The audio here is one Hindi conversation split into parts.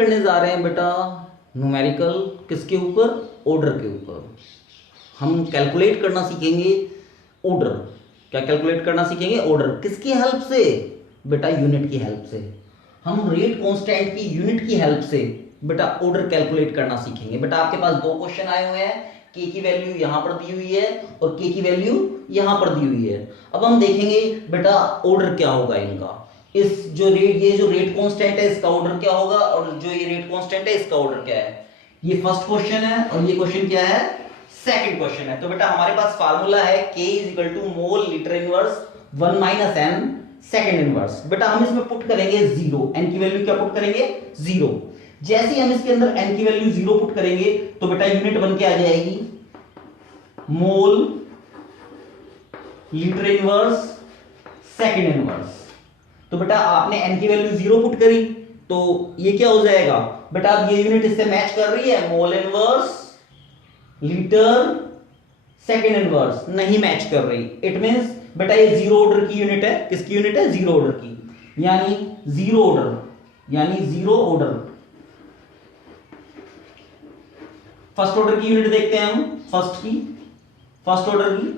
करने जा रहे हैं बेटा न्यूमेरिकल किसके ऊपर, ऑर्डर के ऊपर। हम कैलकुलेट करना सीखेंगे ऑर्डर। क्या कैलकुलेट करना सीखेंगे? ऑर्डर। किसकी हेल्प से बेटा? यूनिट की हेल्प से। हम रेट कांस्टेंट की यूनिट की हेल्प से बेटा ऑर्डर कैलकुलेट करना सीखेंगे। बेटा आपके पास दो क्वेश्चन आए हुए हैं, के की वैल्यू यहां पर दी हुई है और के की वैल्यू यहां पर दी हुई है। अब हम देखेंगे बेटा ऑर्डर क्या होगा इनका। इस जो रेट, ये जो रेट कांस्टेंट है इसका ऑर्डर क्या होगा और जो ये रेट कांस्टेंट है इसका ऑर्डर क्या है। ये फर्स्ट क्वेश्चन है और ये क्वेश्चन क्या है? सेकंड क्वेश्चन है। तो बेटा हमारे पास फार्मूला है K is equal to mole litre inverse 1 minus n second inverse. बेटा हम इसमें पुट करेंगे जीरो, n की वैल्यू क्या पुट करेंगे? जीरो। जैसे ही हम इसके अंदर n की वैल्यू जीरो पुट करेंगे तो बेटा यूनिट बन के आ जाएगी मोल लीटर इनवर्स सेकंड इनवर्स। तो बेटा आपने n की वैल्यू जीरो पुट करी तो ये क्या हो जाएगा बेटा? अब ये यूनिट इससे मैच कर रही है, mole inverse litre second inverse नहीं मैच कर रही। इट मींस बेटा ये जीरो ऑर्डर की यूनिट है। किसकी यूनिट है? जीरो ऑर्डर की। यानी जीरो ऑर्डर, यानी जीरो ऑर्डर। फर्स्ट ऑर्डर की यूनिट देखते हैं हम, फर्स्ट ऑर्डर की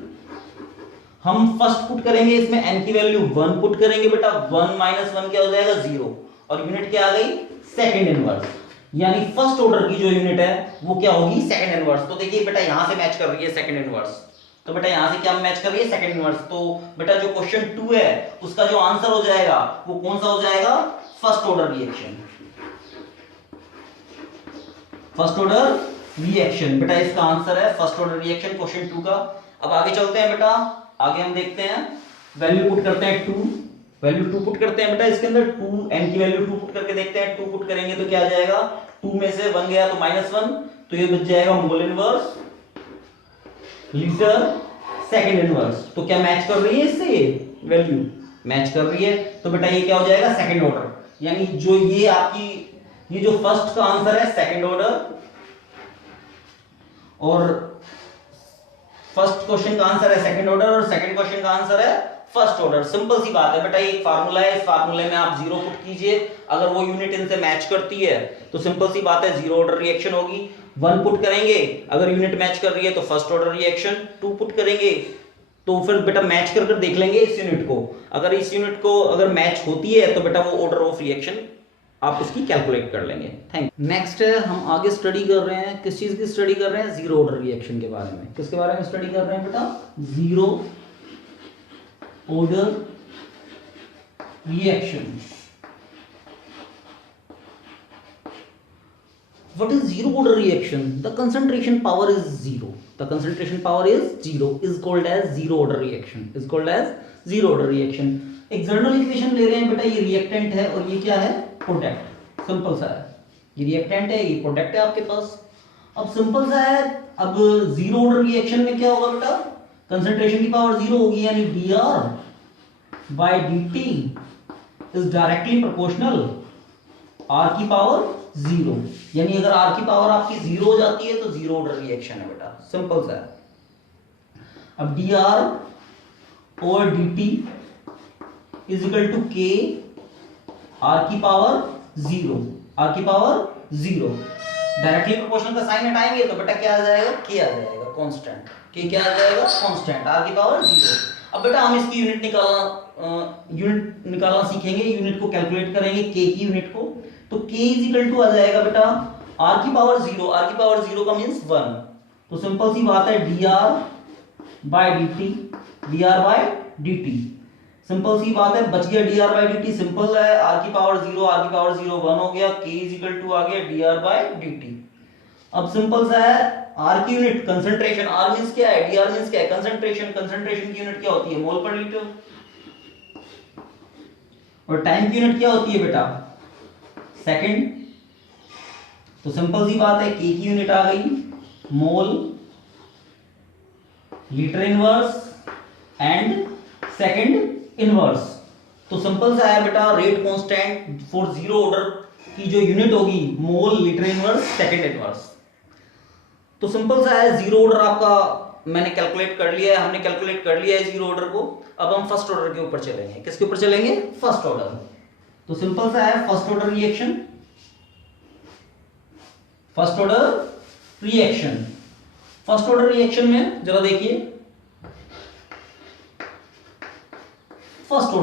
हम फर्स्ट पुट करेंगे, इसमें n की वैल्यू 1 पुट करेंगे बेटा। 1 माइनस 1 क्या हो जाएगा? 0। और यूनिट क्या आ गई? Second inverse. यानी फर्स्ट ऑर्डर की जो यूनिट है वो क्या होगी? Second inverse. तो देखिए बेटा यहां से मैच कर रही है सेकंड इनवर्स। तो बेटा यहां से क्या मैच कर रही है? Second inverse. तो बेटा जो क्वेश्चन 2 है उसका जो आंसर हो जाएगा वो कौन सा हो जाएगा? First order reaction. First order reaction बेटा इसका आंसर है फर्स्ट ऑर्डर रिएक्शन क्वेश्चन 2 का। अब आगे चलते हैं बेटा, आगे हम देखते हैं, वैल्यू पुट करते हैं 2, वैल्यू 2 पुट करते हैं बेटा इसके अंदर। 2 n की वैल्यू 2 पुट करके देखते हैं। 2 पुट करेंगे तो क्या आ जाएगा? 2 में से 1 गया तो -1, तो ये बच जाएगा mole inverse litre second inverse. तो क्या मैच कर रही है इससे? ये वैल्यू मैच कर रही है। तो बेटा ये क्या हो जाएगा? Second order. यानी जो ये आपकी, ये जो फर्स्ट का आंसर है सेकंड ऑर्डर और फर्स्ट क्वेश्चन का आंसर है सेकंड ऑर्डर और सेकंड क्वेश्चन का आंसर है फर्स्ट ऑर्डर। सिंपल सी बात है बेटा, एक फार्मूला है, इस फार्मूले में आप जीरो पुट कीजिए, अगर वो यूनिट इनसे मैच करती है तो सिंपल सी बात है जीरो ऑर्डर रिएक्शन होगी। 1 पुट करेंगे, अगर यूनिट मैच कर रही है तो फर्स्ट ऑर्डर रिएक्शन। 2 पुट करेंगे तो फिर बेटा मैच कर देख लेंगे इस यूनिट को, अगर इस यूनिट को अगर मैच होती है तो बेटा वो ऑर्डर ऑफ रिएक्शन आप उसकी कैलकुलेट कर लेंगे। Thank you. नेक्स्ट है, हम आगे स्टडी कर रहे हैं, किस चीज की स्टडी कर रहे हैं? जीरो ऑर्डर रिएक्शन के बारे में। किसके बारे में स्टडी कर रहे हैं बेटा? Zero order reaction. What is zero order reaction? The concentration power is zero. The concentration power is zero. Is called as zero order reaction. Is called as zero order reaction. एक जर्नल इक्वेशन ले रहे हैं बेटा, ये रिएक्टेंट है और ये क्या है? प्रोडक्ट। सिंपल सा है, ये रिएक्टेंट है, ये प्रोडक्ट है आपके पास। अब सिंपल सा है, अब जीरो ऑर्डर रिएक्शन में क्या होगा बेटा? कंसंट्रेशन की पावर जीरो होगी, यानी dr by dt is directly proportional r की पावर जीरो। यानी अगर r की पावर आपकी जीरो हो जाती है तो जीरो ऑर्डर रिएक्शन है बेटा। सिंपल सा है। अब dr और dt is equal to k r की पावर जीरो, r की पावर जीरो। डायरेक्टली प्रोपोर्शनल का साइन हटाएंगे तो बेटा क्या आ जाएगा? k आ जाएगा कांस्टेंट। k क्या आ जाएगा? कांस्टेंट, r की पावर जीरो। अब बेटा हम इसकी यूनिट निकालना सीखेंगे, यूनिट को कैलकुलेट करेंगे k की यूनिट को। तो k इज इक्वल टू आ जाएगा बेटा r की पावर जीरो, r की पावर जीरो का मींस 1। तो सिंपल सी बात है dr by dt, dr by dt। Simple सी बात है, बच गया dr बाय dt। सिंपल है, r की पावर जीरो, r की पावर जीरो 1 हो गया, k इज इक्वल टू आ गया dr बाय dt। अब सिंपल सा है, r की यूनिट कंसंट्रेशन, r मींस क्या है? dr मींस क्या है? कंसंट्रेशन। कंसंट्रेशन की यूनिट क्या होती है? मोल पर लीटर। और टाइम की यूनिट क्या होती है बेटा? सेकंड। तो सिंपल सी बात है, k की यूनिट आ गई मोल litre inverse and second inverse. तो सिंपल सा है बेटा, rate constant for zero order की जो यूनिट होगी मोल लीटर इनवर्स सेकंड इनवर्स। तो सिंपल सा है, जीरो ऑर्डर आपका मैंने कैलकुलेट कर लिया है, हमने कैलकुलेट कर लिया है जीरो ऑर्डर को। अब हम फर्स्ट ऑर्डर के ऊपर चलेंगे। किसके ऊपर चलेंगे? First order. तो सिंपल सा है, first order reaction first order reaction. First order reaction में जरा देखिए, फर्स्ट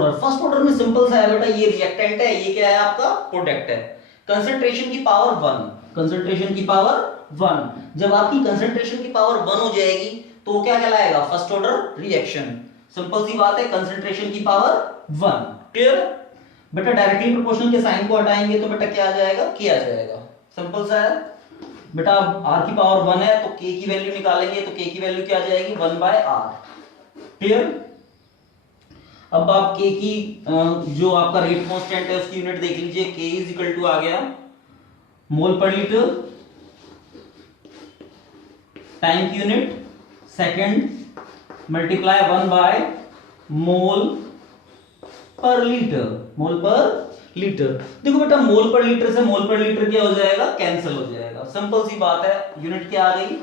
ऑर्डर में सिंपल सा है बेटा, ये रिएक्टेंट है, ये क्या है आपका प्रोडक्ट है। कंसंट्रेशन की पावर 1, कंसंट्रेशन की पावर 1। जब आपकी कंसंट्रेशन की पावर 1 हो जाएगी तो वो क्या कहलाएगा, फर्स्ट ऑर्डर रिएक्शन। सिंपल सी बात है, कंसंट्रेशन की पावर 1। क्लियर बेटा? डायरेक्टली प्रोपोर्शनल के साइन को हटाएंगे तो बेटा क्या आ जाएगा, के आ जाएगा। सिंपल सा है बेटा। r की पावर 1 है तो k की वैल्यू निकालेंगे तो k की वैल्यू क्या आ जाएगी, 1/r। क्लियर? अब आप k की जो आपका रेट कांस्टेंट है उसकी यूनिट देख लीजिए, k इज इक्वल टू आ गया मोल पर लीटर, टाइम की यूनिट सेकंड, मल्टीप्लाई 1/मोल पर लीटर, मोल पर लीटर। देखो बेटा, मोल पर लीटर से मोल पर लीटर क्या हो जाएगा, कैंसिल हो जाएगा। सिंपल सी बात है, यूनिट क्या आ गई,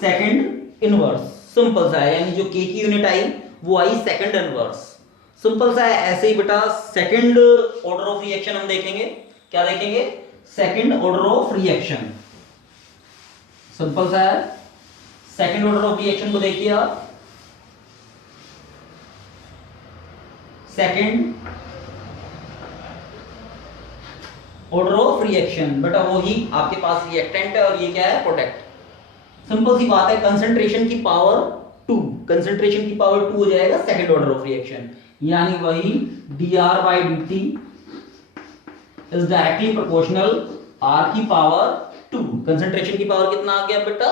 सेकंड इनवर्स। सिंपल सा है, यानी जो k की यूनिट आई वो आई सेकंड इनवर्स। सिंपल सा है। ऐसे ही बेटा सेकंड ऑर्डर ऑफ रिएक्शन हम देखेंगे, क्या देखेंगे, second order of reaction. Simple सा है, सेकंड ऑर्डर ऑफ रिएक्शन को देखिए आप। सेकंड ऑर्डर ऑफ रिएक्शन बेटा वही आपके पास रिएक्टेंट है और ये क्या है, प्रोडक्ट। सिंपल सी बात है, कंसंट्रेशन की पावर 2, कंसंट्रेशन की पावर 2 हो जाएगा सेकंड ऑर्डर ऑफ रिएक्शन, यानी वही dr/dt is directly proportional r की पावर 2। कंसंट्रेशन की पावर कितना आ गया बेटा,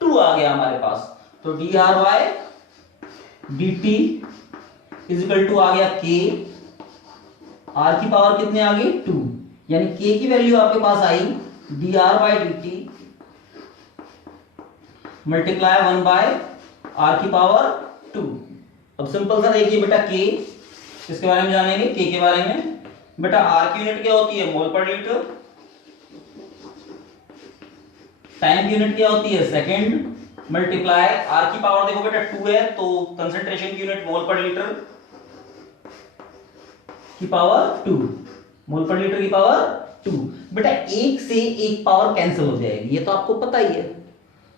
2 आ गया हमारे पास। तो dr/dt इज इक्वल टू आ गया k, r की पावर कितने आ गई, 2, यानी k की वैल्यू आपके पास आई dr/dt मल्टीप्लाई 1/r की पावर 2। अब सिंपल सा देखिए बेटा, k इसके बारे में जानेंगे, k के बारे में। बेटा r की यूनिट क्या होती है, मोल पर लीटर, टाइम की यूनिट क्या होती है, सेकंड, मल्टीप्लाई r की पावर देखो बेटा 2 है तो कंसंट्रेशन की यूनिट मोल पर लीटर की पावर 2, मोल पर लीटर की पावर 2। बेटा एक से एक पावर कैंसिल हो जाएगी, ये तो आपको पता ही है।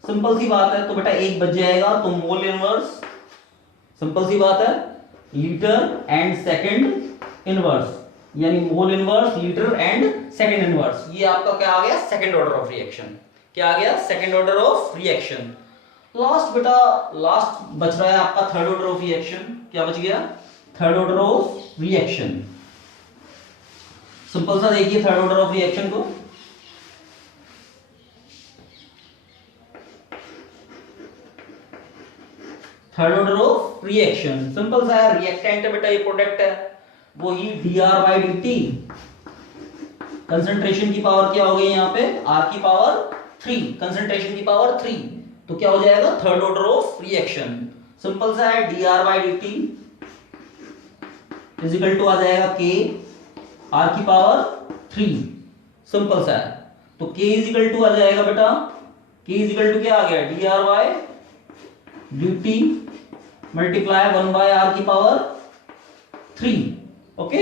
सिंपल सी बात है, तो बेटा एक बच जाएगा तो मोल इनवर्स, सिंपल सी बात है, लीटर एंड सेकंड इनवर्स, यानी mole inverse, litre and second inverse. ये आपका क्या आ गया, सेकंड ऑर्डर ऑफ रिएक्शन। क्या आ गया, second order of reaction. Last बेटा, लास्ट बच रहा है आपका थर्ड ऑर्डर ऑफ रिएक्शन। क्या बच गया, third order of reaction. Simple सा देखिए थर्ड ऑर्डर ऑफ रिएक्शन को। Third order of reaction simple सा है, रिएक्टेंट है बेटा, ये प्रोडक्ट है, वही dr/dt। कंसंट्रेशन की पावर क्या हो गई यहाँ पे, r की पावर 3, कंसंट्रेशन की पावर 3, तो क्या हो जाएगा, third order of reaction. Simple सा है, dr/dt इज इक्वल टू आ जाएगा k, r की पावर 3। सिंपल सा है, तो k इज इक्वल टू आ जाएगा बेटा, k इज इक्वल टू क्या आ गया, dr/dt मल्टीप्लाई 1/r की पावर 3। ओके,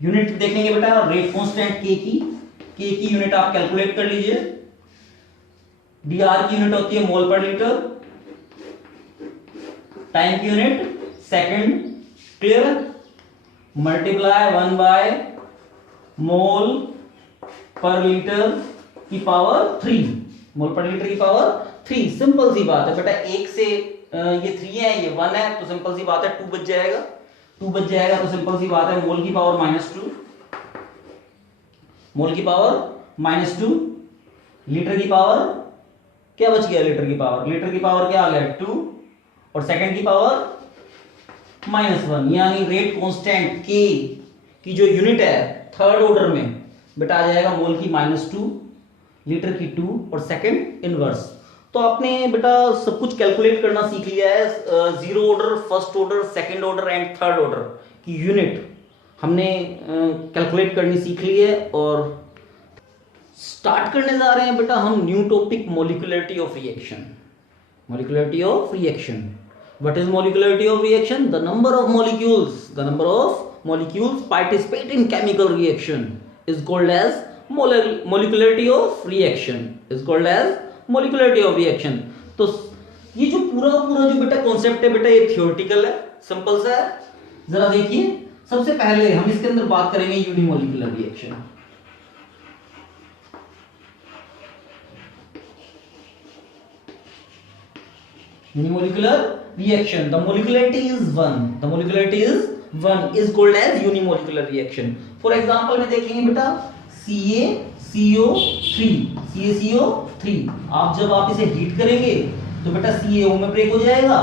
यूनिट देखेंगे बेटा, रेट कांस्टेंट k की यूनिट आप कैलकुलेट कर लीजिए। dr की यूनिट होती है मोल पर लीटर, टाइम की यूनिट सेकंड, क्लियर, मल्टीप्लाई 1/मोल पर लीटर की पावर 3, मोल पर लीटर की पावर 3। सिंपल सी बात है बेटा, एक से ये 3 है, ये 1 है, तो सिंपल सी बात है 2 बच जाएगा, 2 बच जाएगा, तो सिंपल सी बात है मोल की पावर -2, मोल की पावर -2, लीटर की पावर क्या बच गया, लीटर की पावर क्या आ गया, 2, और सेकंड की पावर -1, यानी रेट कांस्टेंट k की जो यूनिट है थर्ड ऑर्डर में बेटा आ जाएगा मोल की -2, लीटर की 2, और सेकंड इनवर्स। तो आपने बेटा सब कुछ कैलकुलेट करना सीख लिया है, zero order, first order, second order and third order की यूनिट हमने कैलकुलेट करनी सीख ली है। और स्टार्ट करने जा रहे हैं बेटा हम new topic, molecularity of reaction. Molecularity of reaction, what is molecularity of reaction, the number of molecules participate in chemical reaction is called as molecularity of reaction is called as molecularity of reaction। तो ये जो पूरा पूरा जो बेटा कॉन्सेप्ट है बेटा ये थियोरेटिकल है, सिंपल सा है। जरा देखिए, सबसे पहले हम इसके अंदर बात करेंगे unimolecular reaction. Unimolecular reaction, the molecularity is 1, the molecularity is 1 is called as unimolecular reaction। For example में देखेंगे बेटा CaCO3, CaCO3 आप जब आप इसे हीट करेंगे तो बेटा CaO में ब्रेक हो जाएगा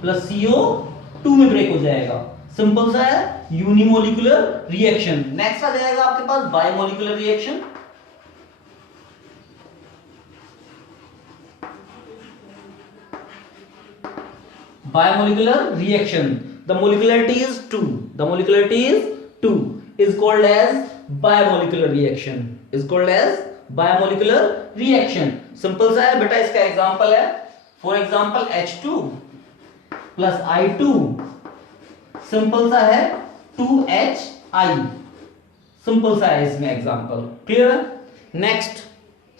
प्लस CO2 में ब्रेक हो जाएगा, सिंपल सा है यूनिमोलिकुलर रिएक्शन। नेक्स्ट आ जाएगा आपके पास biomolecular reaction. Biomolecular reaction, the molecularity is 2, the molecularity is 2 is called as biomolecular reaction, is called as biomolecular reaction। Simple सा है बेटा, इसका एग्जांपल है for example H2 plus I2, simple सा है 2HI, सिंपल सा है इसमें एग्जांपल, क्लियर है। नेक्स्ट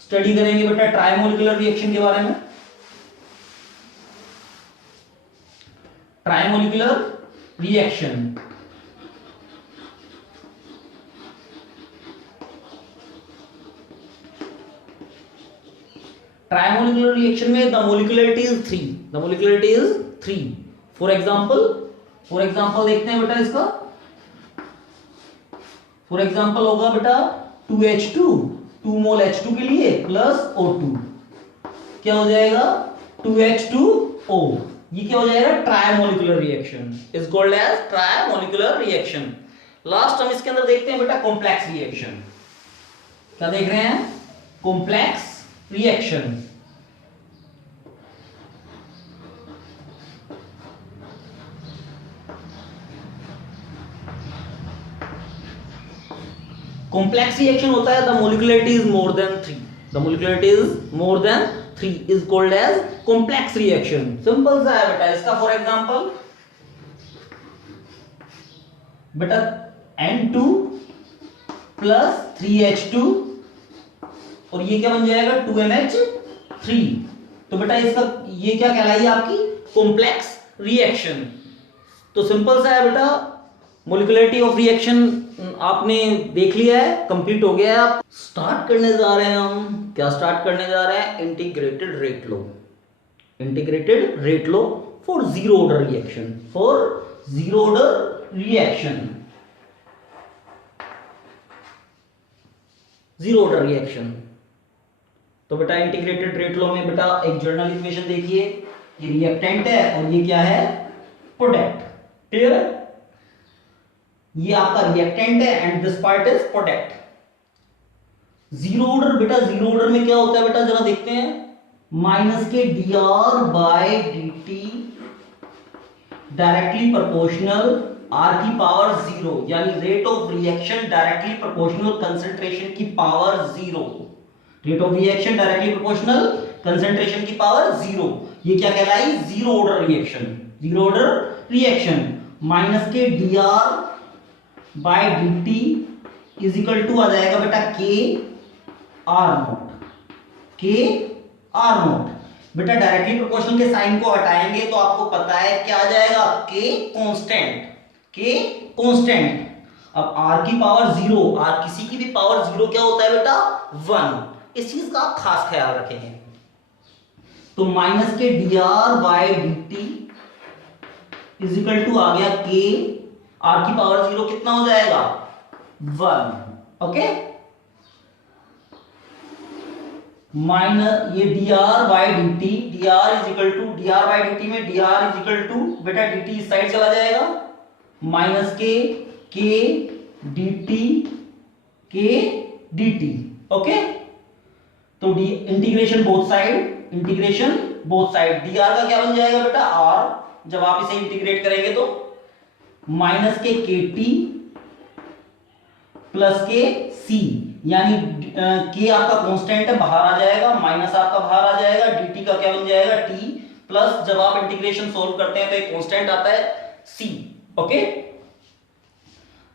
स्टडी करेंगे बेटा ट्राइमोलिकुलर रिएक्शन के बारे में। ट्राइमोलिकुलर रिएक्शन, ट्राइमोलिकुलर रिएक्शन में the molecularity is 3, the molecularity is 3। For example देखते हैं बेटा इसका। फॉर एग्जांपल होगा बेटा 2H2, 2 मोल H2 के लिए प्लस O2, क्या हो जाएगा 2H2O, ये क्या हो जाएगा trimolecular reaction, is called as trimolecular reaction. Last हम इसके अंदर देखते हैं बेटा कॉम्प्लेक्स रिएक्शन। क्या देख रहे हैं, कॉम्प्लेक्स रिएक्शन। कॉम्प्लेक्स रिएक्शन होता है the molecularity is more than 3, the molecularity is more than 3 is called as complex reaction। Simple सा है बेटा इसका। फॉर एग्जांपल बेटा N2 प्लस 3H2 और ये क्या बन जाएगा 2NH3। तो बेटा इसका ये क्या कहलाएगी आपकी कॉम्प्लेक्स रिएक्शन। तो सिंपल सा है बेटा, मोलिकुलरिटी ऑफ रिएक्शन आपने देख लिया है, कंप्लीट हो गया है। आप स्टार्ट करने जा रहे हैं, हम क्या स्टार्ट करने जा रहे हैं, integrated rate law, integrated rate law for zero order reaction, for zero order reaction, zero order reaction. तो बेटा इंटीग्रेटेड रेट लॉ में बेटा एक जर्नल इक्वेशन देखिए, ये रिएक्टेंट है और ये क्या है प्रोडक्ट, क्लियर है। ये आपका रिएक्टेंट है and this part is product. Zero order बेटा, जीरो ऑर्डर में क्या होता है बेटा जरा देखते हैं, माइनस के dr by dt directly proportional r की पावर 0, यानी rate of reaction directly proportional concentration की power 0, rate of reaction directly proportional concentration की पावर 0, ये क्या कहलाई zero order reaction, zero order reaction. Minus के dr by dt is equal to आ जाएगा बेटा k r naught, k r naught. बेटा डायरेक्टली प्रोपोर्शनल के साइन को हटाएंगे तो आपको पता है क्या आ जाएगा k कांस्टेंट, k कांस्टेंट। अब r की पावर 0, r किसी की भी पावर 0 क्या होता है बेटा 1, इस चीज का आप खास ख्याल रखेंगे। तो माइनस के dr by dt is equal to आ गया k, r की पावर 0 कितना हो जाएगा 1, ओके। माइनस ये dr by dt, dr is equal to dr by dt में dr इज इक्वल टू बेटा dt इस साइड चला जाएगा, माइनस के k dt, ओके। तो integration both side, integration both side, dr का क्या बन जाएगा बेटा r, जब आप इसे इंटीग्रेट करेंगे तो माइनस के kt प्लस के c, यानी k आपका कांस्टेंट है बाहर आ जाएगा, माइनस आपका बाहर आ जाएगा, dt का क्या बन जाएगा t, प्लस जब आप इंटीग्रेशन सोल्व करते हैं तो एक कांस्टेंट आता है c, ओके।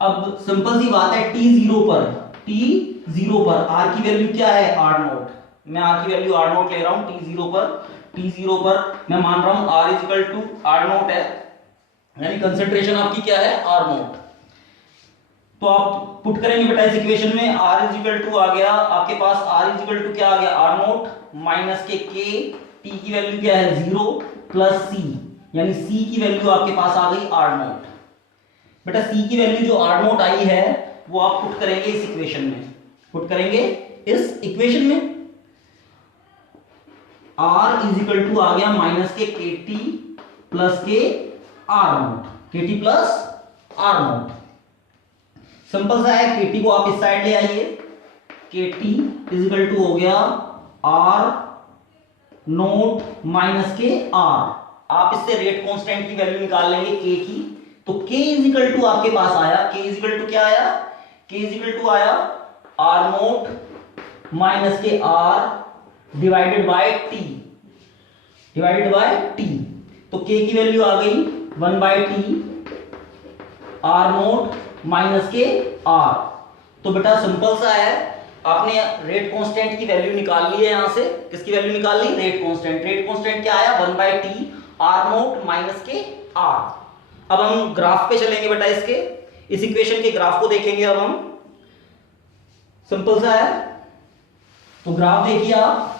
अब सिंपल सी बात है t0 पर टी जीरो पर आर की वैल्यू क्या है आर नोट, मैं आर की वैल्यू आर नोट ले रहा हूं टी जीरो पर मैं मान रहा हूं R is equal to R naught है, यानी कंसंट्रेशन आपकी क्या है आर नोट। तो आप पुट करेंगे बेटा इस इक्वेशन में r इज इक्वल टू आ गया आपके पास r इज इक्वल टू क्या आ गया r नोट माइनस के k, t की वैल्यू क्या है 0 प्लस c, यानी c की वैल्यू आपके पास आ गई r नोट। बेटा c की वैल्यू जो r नोट आई है वो आप पुट करेंगे इस इक्वेशन में, पुट करेंगे इस इक्वेशन में r इज इक्वल टू आ गया माइनस के kt प्लस के r note, kt plus r note. Simple सा है, kt को आप इस साइड ले आइए, kt इज इक्वल टू हो गया r नोट माइनस के r, आप इससे रेट कांस्टेंट की वैल्यू निकाल लेंगे k की, तो k इज इक्वल टू आपके पास आया, k इज इक्वल टू क्या आया, k इज इक्वल टू आया r नोट माइनस के r divided by t, divided by t, तो k की वैल्यू आ गई 1 by t r naught minus के r। तो बेटा सिंपल सा है, आपने रेट कांस्टेंट की वैल्यू निकाल ली है, यहां से किसकी वैल्यू निकाल ली, रेट कांस्टेंट, रेट कांस्टेंट क्या आया 1 by T R naught minus के r। अब हम ग्राफ पे चलेंगे बेटा, इसके इस इक्वेशन के ग्राफ को देखेंगे अब हम, सिंपल सा है। तो ग्राफ देखिए आप,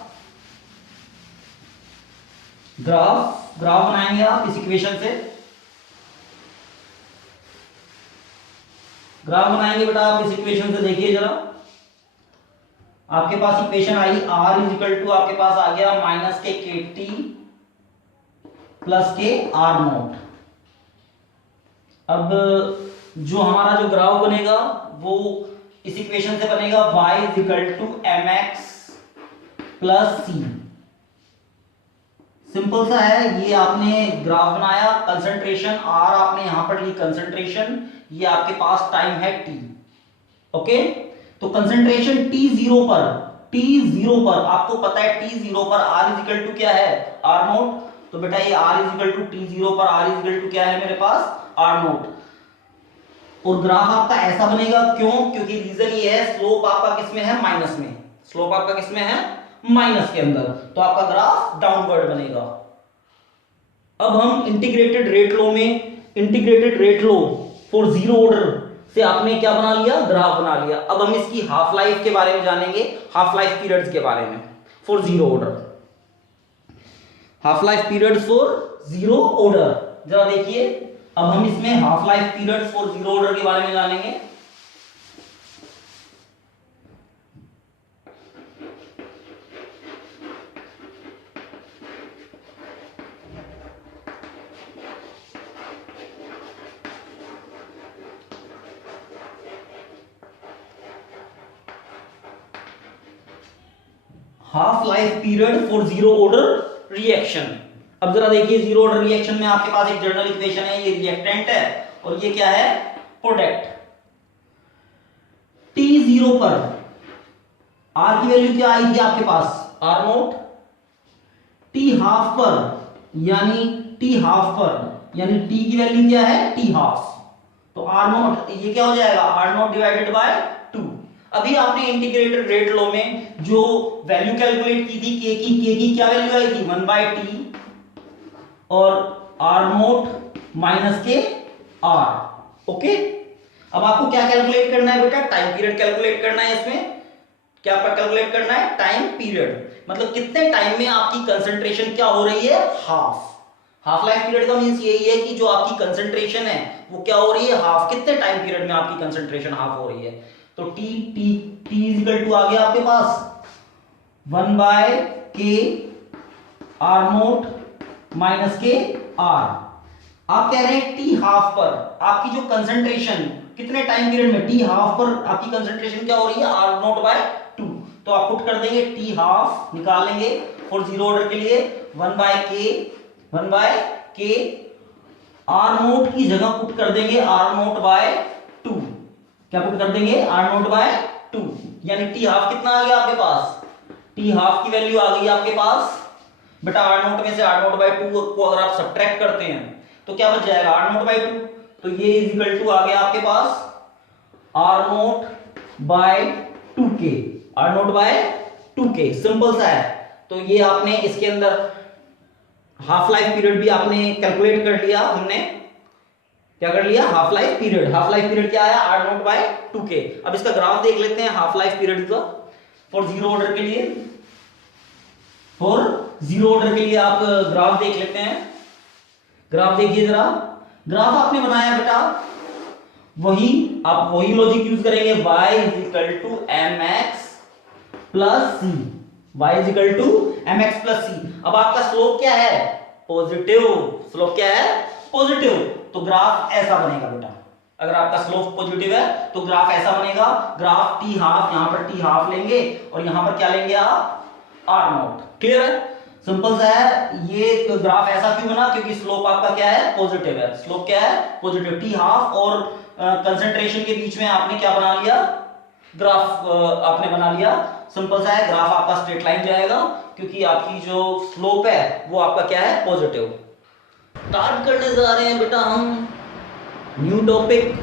ग्राफ बनाएंगे आप इस इक्वेशन से, ग्राफ बनाएंगे बेटा आप इस इक्वेशन से, देखिए जरा आपके पास इक्वेशन आई r इज इक्वल टू आपके पास आ गया माइनस के kt प्लस के r नोट। अब जो हमारा जो ग्राफ बनेगा वो इस इक्वेशन से बनेगा y is equal to mx plus c। Simple सा है, ये आपने ग्राफ बनाया, कंसंट्रेशन r आपने यहां पर ली कंसंट्रेशन, ये आपके पास टाइम है t, ओके। तो कंसंट्रेशन t0 पर आपको पता है t0 पर r इज इक्वल टू क्या है r नोट, तो बेटा ये r is equal to t0 पर r इज इक्वल टू क्या है मेरे पास r नोट। और ग्राफ आपका ऐसा बनेगा, क्यों, क्योंकि रीजन ये है स्लोप आपका किसमें है माइनस में, स्लोप आपका किसमें है माइनस के अंदर, तो आपका ग्राफ डाउनवर्ड बनेगा। अब हम इंटीग्रेटेड रेट लो में, integrated rate low for zero order से आपने क्या बना लिया, ग्राफ बना लिया। अब हम इसकी हाफ लाइफ के बारे में जानेंगे, हाफ लाइफ पीरियड्स के बारे में for zero order, half life periods for zero order. जरा देखिए, अब हम इसमें half life periods for zero order के बारे में जानेंगे। Half life period for zero order reaction. अब जरा देखिए, जीरो ऑर्डर रिएक्शन में आपके पास एक जनरल इक्वेशन है, ये रिएक्टेंट है और ये क्या है प्रोडक्ट। t0 पर r की वैल्यू क्या आई थी आपके पास r नोट, t हाफ पर यानी t की वैल्यू क्या है t हाफ, तो r नोट ये क्या हो जाएगा r नोट डिवाइडेड बाय 2। अभी आपने इंटीग्रेटेड रेट लॉ में जो वैल्यू कैलकुलेट की थी k की क्या वैल्यू आई थी 1 बाय टी और r नोट माइनस के r, ओके। अब आपको क्या कैलकुलेट करना है बेटा, टाइम पीरियड कैलकुलेट करना है। इसमें क्या कैलकुलेट करना है, टाइम पीरियड, मतलब कितने टाइम में आपकी कंसंट्रेशन क्या हो रही है हाफ। हाफ लाइफ पीरियड का मींस यही है कि जो आपकी कंसंट्रेशन है वो क्या हो रही है हाफ, कितने टाइम पीरियड में आपकी कंसंट्रेशन हाफ हो रही है। तो t इज इक्वल टू आ गया आपके पास 1 बाय के r नोट माइनस के r। आप कह रहे हैं t हाफ पर आपकी जो कंसंट्रेशन कितने टाइम पीरियड में, t हाफ पर आपकी कंसंट्रेशन क्या हो रही है r नोट बाय 2। तो आप पुट कर देंगे t हाफ निकाल लेंगे फॉर जीरो ऑर्डर के लिए 1 बाय के r नोट की जगह पुट कर देंगे r नोट बाय 2। क्या पुट कर देंगे r नोट बाय 2, यानी t हाफ कितना आ गया आपके पास, t हाफ की वैल्यू आ गई आपके पास बेटा r नोट में से r नोट बाय 2 को अगर आप सब्ट्रैक्ट करते हैं तो क्या बच जाएगा r नोट बाय 2। तो ये इज इक्वल टू आ गया आपके पास r naught by 2k, R naught by 2k, simple सा है। तो ये आपने इसके अंदर हाफ लाइफ पीरियड भी आपने कैलकुलेट कर लिया, हमने क्या कर लिया, हाफ लाइफ पीरियड क्या आया, आर नॉट बाय 2k। अब इसका ग्राफ देख लेते हैं हाफ लाइफ पीरियड का फॉर जीरो ऑर्डर के लिए, फॉर जीरो ऑर्डर के लिए आप ग्राफ देख लेते हैं। ग्राफ देखिए जरा, ग्राफ आपने बनाया बेटा, आप वही लॉजिक यूज करेंगे, y is equal to mx plus C, y is equal to mx plus C. अब आपका स्लोप क्या है, पॉजिटिव, स्लोप क्या है, पॉजिटिव, तो ग्राफ ऐसा बनेगा बेटा। अगर आपका स्लोप पॉजिटिव है तो ग्राफ ऐसा बनेगा, ग्राफ टी हाफ, यहां पर टी हाफ लेंगे और यहां पर क्या लेंगे आप, आर नॉट। क्लियर है, सिंपल सा है। ये ग्राफ ऐसा क्यों बना, क्योंकि स्लोप आपका क्या है, पॉजिटिव है। स्लोप क्या है, पॉजिटिव। टी हाफ और कंसंट्रेशन के बीच में आपने क्या बना लिया, ग्राफ आपने बना लिया। सिंपल सा है, ग्राफ आपका स्ट्रेट लाइन जाएगा क्योंकि आपकी जो स्लोप है वो आपका क्या है, पॉजिटिव। स्टार्ट करने जा रहे हैं बेटा हम new topic,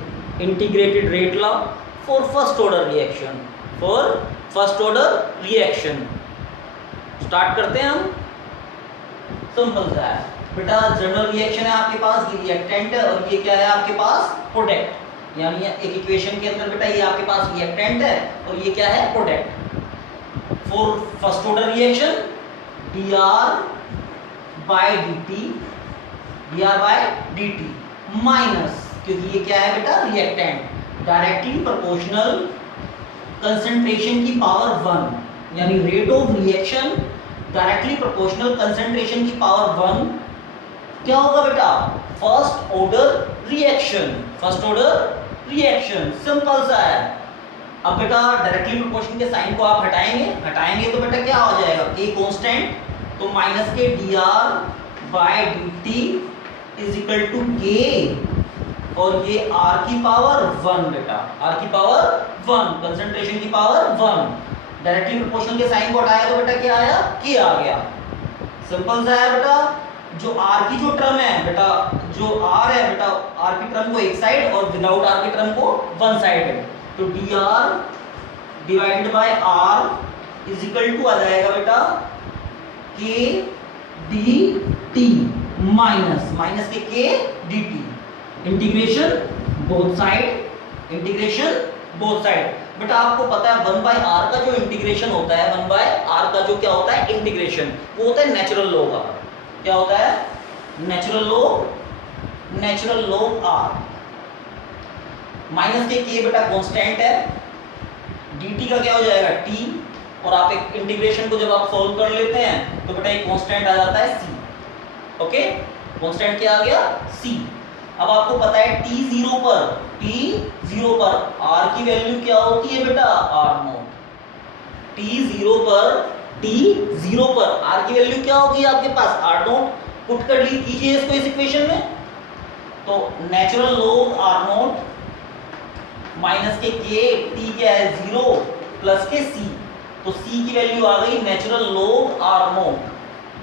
integrated rate law for first order reaction, for first order reaction. Start करते हैं हम। सिंपल सा है बेटा, जनरल रिएक्शन है आपके पास, ये रिएक्टेंट है और ये क्या है आपके पास, प्रोडक्ट। यानी एक इक्वेशन के अंदर बेटा ये आपके पास रिएक्टेंट है और ये क्या है, product. For first order reaction dr by dt minus, क्योंकि ये क्या है बेटा, रिएक्टेंट, डायरेक्टली प्रोपोर्शनल कंसंट्रेशन की पावर 1, यानी rate of reaction directly proportional concentration की पावर 1 क्या होगा बेटा, first order reaction, first order reaction. Simple सा है। अब बेटा डायरेक्टली प्रोपोर्शन के साइन को आप हटाएंगे तो बेटा क्या हो जाएगा, k कांस्टेंट, तो माइनस के dr by dt is equal to k और ये r की पावर 1 बेटा, r की पावर 1, कंसंट्रेशन की पावर 1। डायरेक्टली प्रोपोर्शनल के साइन को हटाया तो बेटा क्या आया, k आ गया। सिंपल सा है बेटा। जो r की जो टर्म है बेटा, जो r है बेटा, r की टर्म को एक साइड और विदाउट r की टर्म को वन साइड है, तो dr divided by r is equal to आ जाएगा बेटा k dt माइनस के k dt, integration both side, integration both side. बेटा आपको पता है 1 बाय r का जो इंटीग्रेशन होता है, 1 बाय r का जो क्या होता है इंटीग्रेशन, वो होता है नेचुरल लॉग r। क्या होता है, नेचुरल लॉग r। माइनस के k बेटा कांस्टेंट है, dt का क्या हो जाएगा t, और आप एक इंटीग्रेशन को जब आप सॉल्व कर लेते हैं तो बेटा एक कांस्टेंट आ जाता है c। ओके, कांस्टेंट क्या आ गया, c। अब आपको पता है t0 पर r की वैल्यू क्या होती है बेटा, r नॉट। t0 पर r की वैल्यू क्या होगी आपके पास, r नॉट। पुट कर लीजिए इसको इस इक्वेशन में, तो natural log r naught minus के k, t क्या है 0 प्लस के c, तो c की वैल्यू आ गई natural log r naught.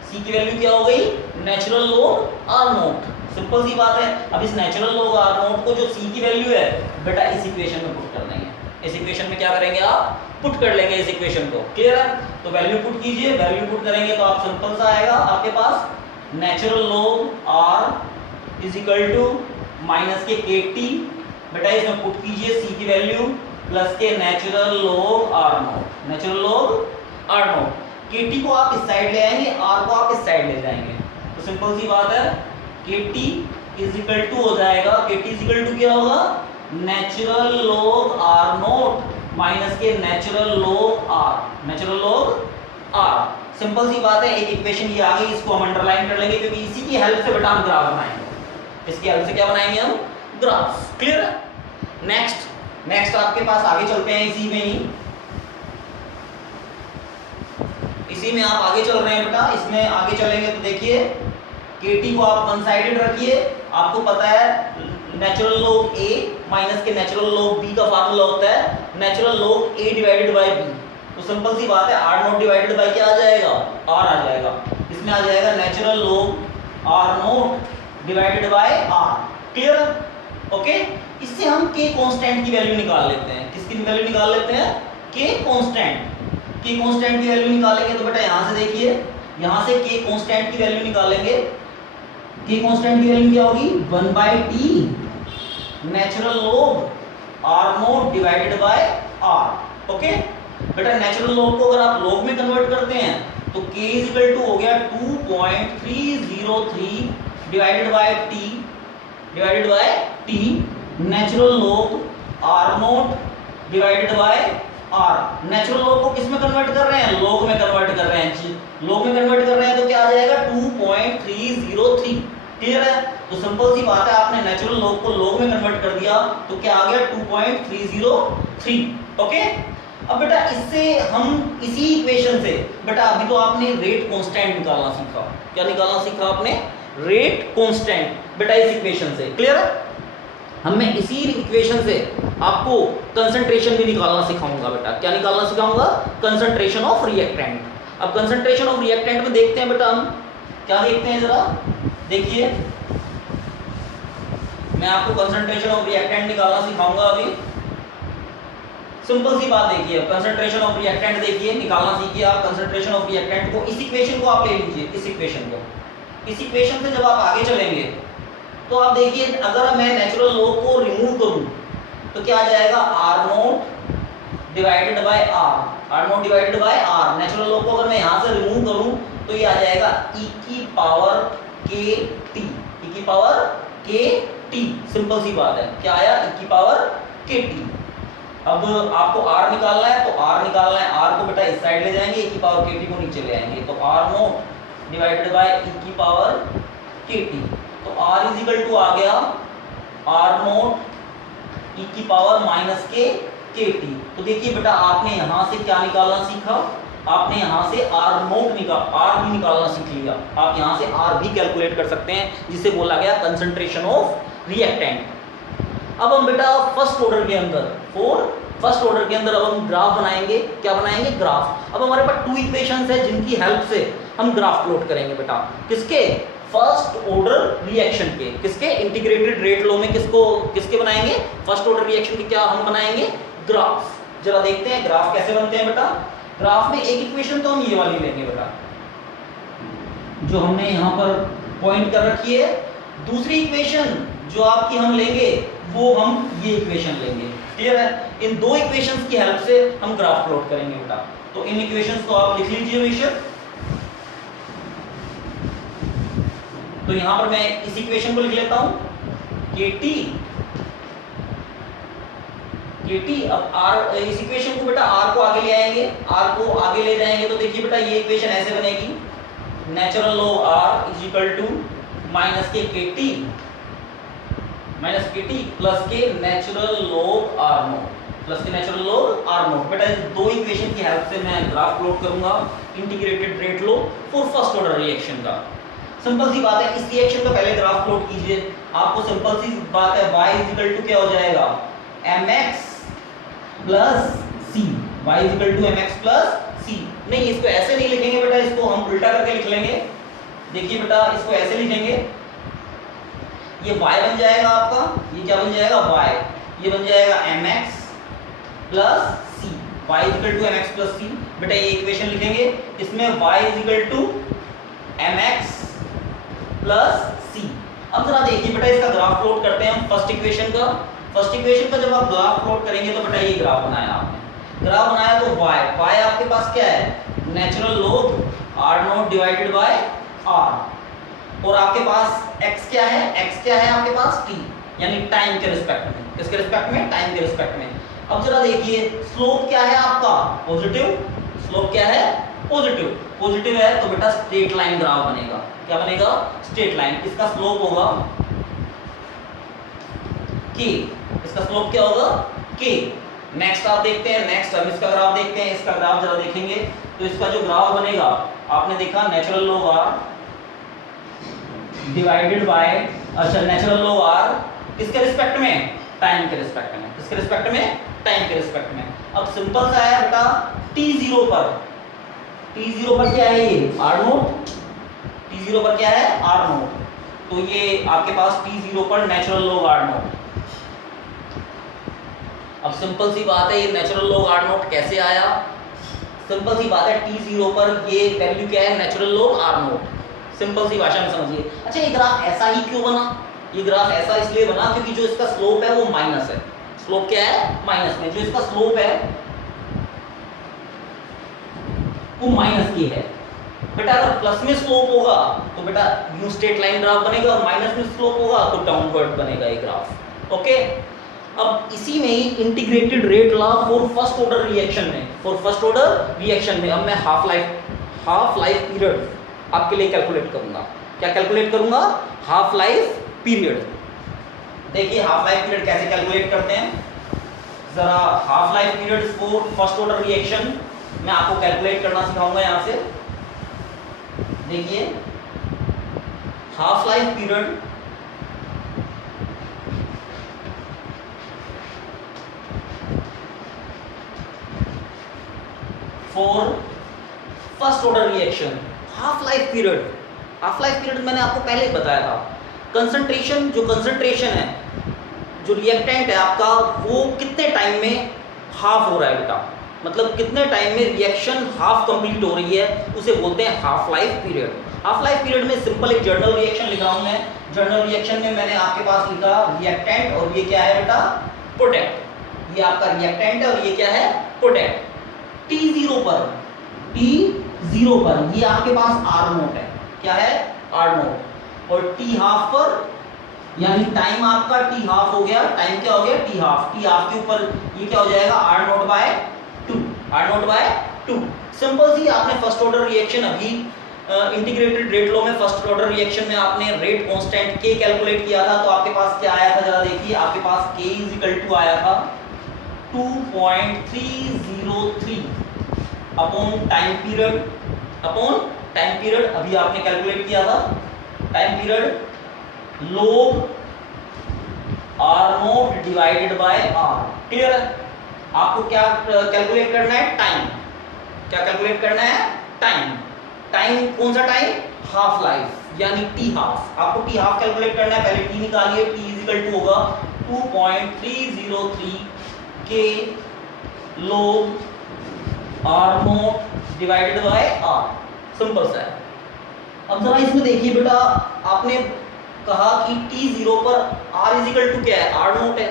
c की वैल्यू क्या हो गई, natural log r naught. Simple सी बात है। अब इस नेचुरल लॉग r नॉट को जो c की वैल्यू है बेटा इस इक्वेशन में पुट कर देंगे। इस इक्वेशन में क्या करेंगे आप, पुट कर लेंगे इस इक्वेशन को। क्लियर है, तो वैल्यू पुट कीजिए, वैल्यू पुट करेंगे तो आप सिंपल सा आएगा आपके पास natural log r is equal to minus के kt, बेटा इसमें पुट कीजिए c की वैल्यू प्लस के natural log r naught, natural log r naught. kt को आप इस साइड ले आएंगे, r को आप इस साइड ले जाएंगे, तो सिंपल सी बात है kt इज इक्वल टू हो जाएगा, kt इज इक्वल टू क्या होगा, natural log r naught minus के natural log r, natural log r। Simple सी बात है, एक इक्वेशन ये आ गई, इसको हम अंडरलाइन कर लेंगे क्योंकि इसी की हेल्प से बेटा हम ग्राफ बनाएंगे। इसकी हेल्प से क्या बनाएंगे हम, ग्राफ। क्लियर है। नेक्स्ट आपके पास आगे चलते हैं, इसी में आप आगे चल रहे हैं बेटा। इसमें आगे चलेंगे तो देखिए kt को आप वन साइडेड रखिए। आपको पता है नेचुरल लॉग a माइनस के नेचुरल लॉग b का फार्मूला होता है natural log a divided by b। तो सिंपल सी बात है r नॉट डिवाइडेड बाय क्या आ जाएगा, r आ जाएगा। इसमें आ जाएगा natural log r not divided by r। Clear. Okay, इससे हम k कांस्टेंट की वैल्यू निकाल लेते हैं। किसकी किसकी वैल्यू निकाल लेते हैं, के कांस्टेंट। के कांस्टेंट की वैल्यू निकालेंगे तो बेटा यहां से देखिए, यहां से के कांस्टेंट की वैल्यू निकालेंगे। के कांस्टेंट की वैल्यू क्या होगी, 1/t natural log r not divided by r। Okay बेटा, नेचुरल log को अगर आप log में कन्वर्ट करते हैं तो k इक्वल टू हो गया 2.303 divided by t natural log r not divided by r। Natural log को किस में कन्वर्ट कर रहे हैं, log में कन्वर्ट कर रहे हैं। log में कन्वर्ट कर रहे हैं तो क्या आ जाएगा 2.303। क्लियर है? तो सिंपल सी बात है, आपने नेचुरल log को log में कन्वर्ट कर दिया तो क्या आ गया 2.303। ओके, अब बेटा इससे हम इसी इक्वेशन से, बेटा अभी तो आपने रेट कांस्टेंट निकालना सीखा। क्या निकालना सीखा आपने, रेट कांस्टेंट बेटा इस इक्वेशन से। क्लियर है? हम मैं इसी इक्वेशन से आपको कंसंट्रेशन भी निकालना सिखाऊंगा बेटा। क्या निकालना सिखाऊंगा, कंसंट्रेशन ऑफ रिएक्टेंट। अब कंसंट्रेशन ऑफ रिएक्टेंट में देखते हैं बेटा, हम क्या देखते हैं जरा देखिए, मैं आपको कंसंट्रेशन ऑफ रिएक्टेंट निकालना सिखाऊंगा अभी। सिंपल सी बात देखिए, कंसंट्रेशन ऑफ रिएक्टेंट देखिए निकालना सीखिए आप। कंसंट्रेशन ऑफ रिएक्टेंट को, इस इक्वेशन को आप ले लीजिए, इस इक्वेशन को। इस इक्वेशन से जब आप आगे चलेंगे तो आप देखिए, अगर मैं नेचुरल log को रिमूव करूं तो क्या आ जाएगा, r not divided by r। Natural log को अगर मैं यहां से रिमूव करूं तो ये आ जाएगा e की पावर kt। सिंपल सी बात है, क्या आया, e की पावर kt। अब आपको r निकालना है तो r को बेटा इस साइड ले जाएंगे, e की पावर kt को नीचे ले आएंगे तो r not divided by e की पावर kt। तो r इज इक्वल टू आ गया r नॉट e की पावर माइनस के kt। तो देखिए बेटा, आपने यहां से क्या निकालना सीखा, आपने यहां से r भी निकालना सीख लिया। आप यहां से r भी कैलकुलेट कर सकते हैं, जिसे बोला गया कंसंट्रेशन ऑफ रिएक्टेंट। अब हम बेटा फर्स्ट ऑर्डर के अंदर अब हम ग्राफ बनाएंगे। क्या बनाएंगे, ग्राफ। अब हमारे पास 2 इक्वेशंस है जिनकी हेल्प से हम ग्राफ प्लॉट करेंगे बेटा। किसके, फर्स्ट ऑर्डर रिएक्शन के। किसके, इंटीग्रेटेड रेट लॉ में किसके बनाएंगे, फर्स्ट ऑर्डर रिएक्शन के। क्या हम बनाएंगे, ग्राफ। जरा देखते हैं ग्राफ कैसे बनते हैं बेटा। ग्राफ में एक इक्वेशन तो हम ये वाली लेंगे बेटा, जो हमने यहां पर पॉइंट कर रखी है। दूसरी इक्वेशन जो आपकी हम लेंगे वो हम ये इक्वेशन लेंगे। क्लियर है? इन 2 इक्वेशंस की हेल्प से हम ग्राफ प्लॉट करेंगे बेटा। तो इन इक्वेशंस को आप लिख लीजिए बेशक। तो यहां पर मैं इस इक्वेशन को लिख लेता हूं, kt। अब r, इस इक्वेशन को बेटा r को आगे ले आएंगे, r को आगे ले जाएंगे तो देखिए बेटा ये इक्वेशन ऐसे बनेगी, natural log r is equal to minus के kt प्लस के नेचुरल log r नॉट। बेटा इस 2 इक्वेशन की हेल्प से मैं ग्राफ प्लॉट करूंगा integrated rate law for first order reaction का। सिंपल सी बात है, इस रिएक्शन का पहले ग्राफ प्लॉट कीजिए। आपको सिंपल सी बात है, y इज इक्वल टू क्या हो जाएगा, mx plus c। y is equal to mx plus c। नहीं, इसको ऐसे नहीं लिखेंगे बेटा, इसको हम उल्टा करके लिख लेंगे। देखिए बेटा, इसको ऐसे लिखेंगे, ये y बन जाएगा आपका, ये क्या बन जाएगा, y। ये बन जाएगा mx plus c। y is equal to mx plus c। बेटा ये इक्वेशन लिखेंगे, इसमें y is equal to mx plus c। अब जरा देखिए बेटा, इसका ग्राफ प्लॉट करते हैं हम फर्स्ट इक्वेशन का। फर्स्ट इक्वेशन का जब आप ग्राफ प्लॉट करेंगे तो बेटा ये ग्राफ बनाया आपने। ग्राफ बनाया तो y आपके पास क्या है, natural log r not divided by r। और आपके पास x क्या है, आपके पास t, यानी टाइम के रिस्पेक्ट में। किसके रिस्पेक्ट में, टाइम के रिस्पेक्ट में। अब जरा देखिए, स्लोप क्या है आपका, पॉजिटिव। स्लोप क्या है, पॉजिटिव है तो बेटा स्ट्रेट लाइन ग्राफ बनेगा। क्या बनेगा, स्ट्रेट लाइन। इसका स्लोप होगा k। इसका स्लोप क्या होगा, k। नेक्स्ट आप देखते हैं, नेक्स्ट हम इसका ग्राफ देखते हैं। इसका ग्राफ जरा देखेंगे तो इसका जो ग्राफ बनेगा, आपने देखा natural log r divided bye, अच्छा नेचुरल log r किसके रिस्पेक्ट में, टाइम के रिस्पेक्ट में। किसके रिस्पेक्ट में, टाइम के रिस्पेक्ट में। अब सिंपल सा है बेटा, t0 पर क्या है, ये r नॉट। t0 पर क्या है, r नॉट। तो ये आपके पास t0 पर नेचुरल log r नॉट। अब सिंपल सी बात है, ये नेचुरल लॉग आर नॉट कैसे आया? सिंपल सी बात है, t0 पर ये वैल्यू क्या है? Natural log R naught. Simple सी भाषा में समझिए। अच्छा, ये ग्राफ ऐसा ही क्यों बना? ये ग्राफ ऐसा इसलिए बना क्योंकि जो इसका स्लोप है वो माइनस है। स्लोप क्या है? माइनस में। जो इसका स्लोप है वो माइनस की है। बेटा अगर प्लस में स्लोप होगा तो बेटा न्यू स्ट्रेट लाइन ग्राफ बनेगा, और माइनस में स्लोप होगा तो डाउनवर्ड बनेगा ये ग्राफ। ओके, अब इसी में ही integrated rate law for first order reaction में, अब मैं हाफ लाइफ पीरियड आपके लिए कैलकुलेट करूंगा। क्या कैलकुलेट करूंगा? Half life period. देखिए हाफ लाइफ पीरियड कैसे कैलकुलेट करते हैं जरा। Half life period for first order reaction मैं आपको कैलकुलेट करना सिखाऊंगा। यहां से देखिए, half life period for first order reaction. Half life period मैंने आपको पहले ही बताया था। कंसंट्रेशन, जो कंसंट्रेशन है, जो रिएक्टेंट है आपका, वो कितने टाइम में हाफ हो रहा है बेटा, मतलब कितने टाइम में रिएक्शन हाफ कंप्लीट हो रही है, उसे बोलते हैं half life period. Half life period में सिंपल एक जर्नल रिएक्शन लिखा हूं मैं। जर्नल रिएक्शन में मैंने आपके पास लिखा रिएक्टेंट, और ये क्या है बेटा? प्रोडक्ट। ये आपका रिएक्टेंट है और ये क्या है? प्रोडक्ट। T0 पर ये आपके पास R नोट है। क्या है? R note. और T हाफ पर, यानी टाइम आपका T हाफ हो गया। टाइम क्या हो गया? T half. T हाफ के ऊपर ये क्या हो जाएगा? R naught by 2। सिंपल सी, आपने फर्स्ट ऑर्डर रिएक्शन अभी इंटीग्रेटेड रेट लॉ में फर्स्ट ऑर्डर रिएक्शन में आपने रेट कांस्टेंट K कैलकुलेट किया था, तो आपके पास क्या आया था जरा देखिए। आपके पास K इज इक्वल टू आया था 2.303 अपॉन टाइम पीरियड। अभी आपने कैलकुलेट किया था time period log R note divided by R। Clear है? आपको क्या कैलकुलेट करना है? टाइम। क्या कैलकुलेट करना है? टाइम। टाइम कौन सा टाइम? हाफ लाइफ, यानी T हाफ। आपको T हाफ कैलकुलेट करना है। पहले T निकालिए। T इज इक्वल टू होगा 2.303 K log R note divided by R। Simple सा है। अब जरा इसमें देखिए बेटा, आपने कहा कि T0 पर R इज इक्वल टू क्या है? R नोट है।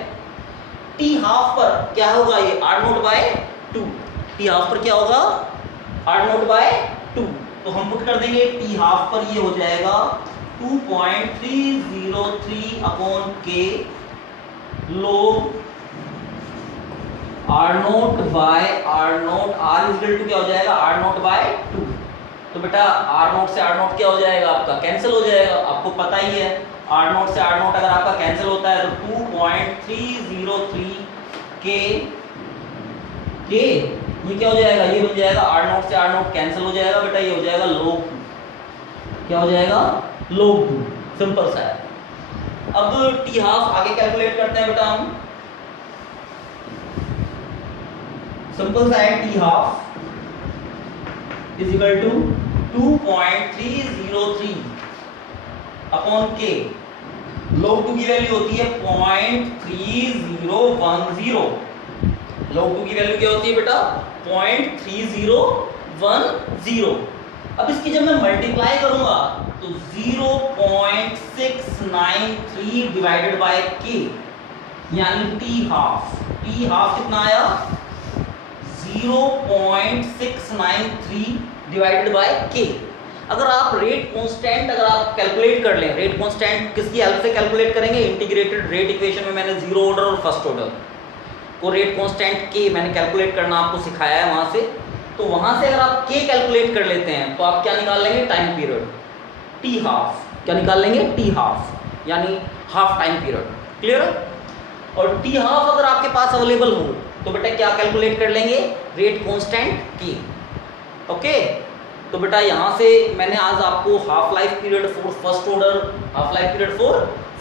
T हाफ पर क्या होगा? ये R naught by 2। T half पर क्या होगा? R naught by 2। तो हम पुट कर देंगे T हाफ पर ये हो जाएगा 2.303 upon K log R naught by R naught. R is equal to क्या हो जाएगा? R naught by 2। तो बेटा R नोट से R नोट क्या हो जाएगा? आपका कैंसिल हो जाएगा। आपको पता ही है R नोट से R नोट अगर आपका कैंसिल होता है तो 2.303 K ये क्या हो जाएगा? ये बन जाएगा R नोट से R नोट कैंसिल हो जाएगा बेटा, ये हो जाएगा log 2। क्या हो जाएगा? log 2। सिंपल सा है। अब T हाफ आगे कैलकुलेट करते हैं बेटा हम। सिंपल सा है, T half is equal to 2.303 upon K। log 2 की वैल्यू होती है 0.3010। log 2 की वैल्यू क्या होती है बेटा? 0.3010। अब इसकी जब मैं मल्टीप्लाई करूंगा तो 0.693 डिवाइडेड बाय K, यानी T हाफ कितना आया? 0.693 डिवाइडेड बाय K। अगर आप रेट कांस्टेंट कैलकुलेट कर लें, रेट कांस्टेंट किसकी हेल्प से कैलकुलेट करेंगे? इंटीग्रेटेड रेट इक्वेशन में मैंने जीरो ऑर्डर और फर्स्ट ऑर्डर को रेट कांस्टेंट K मैंने कैलकुलेट करना आपको सिखाया है वहां से। तो वहां से अगर आप K कैलकुलेट कर लेते हैं तो आप क्या निकाल लेंगे? Time period T half. क्या निकाल लेंगे? T हाफ, यानी हाफ टाइम पीरियड। क्लियर है? और T हाफ अगर आपके पास अवेलेबल हो तो बेटा क्या कैलकुलेट कर लेंगे? Rate constant K। ओके, तो बेटा यहाँ से मैंने आज आपको half life period for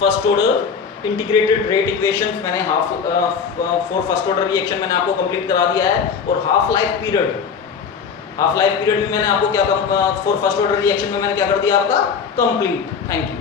first order integrated rate equations मैंने फॉर फर्स्ट ऑर्डर रिएक्शन मैंने आपको कंप्लीट करा दिया है। और हाफ लाइफ पीरियड में मैंने आपको क्या फॉर फर्स्ट ऑर्डर रिएक्शन में मैंने क्या कर दिया? आपका कंप्लीट। Thank you.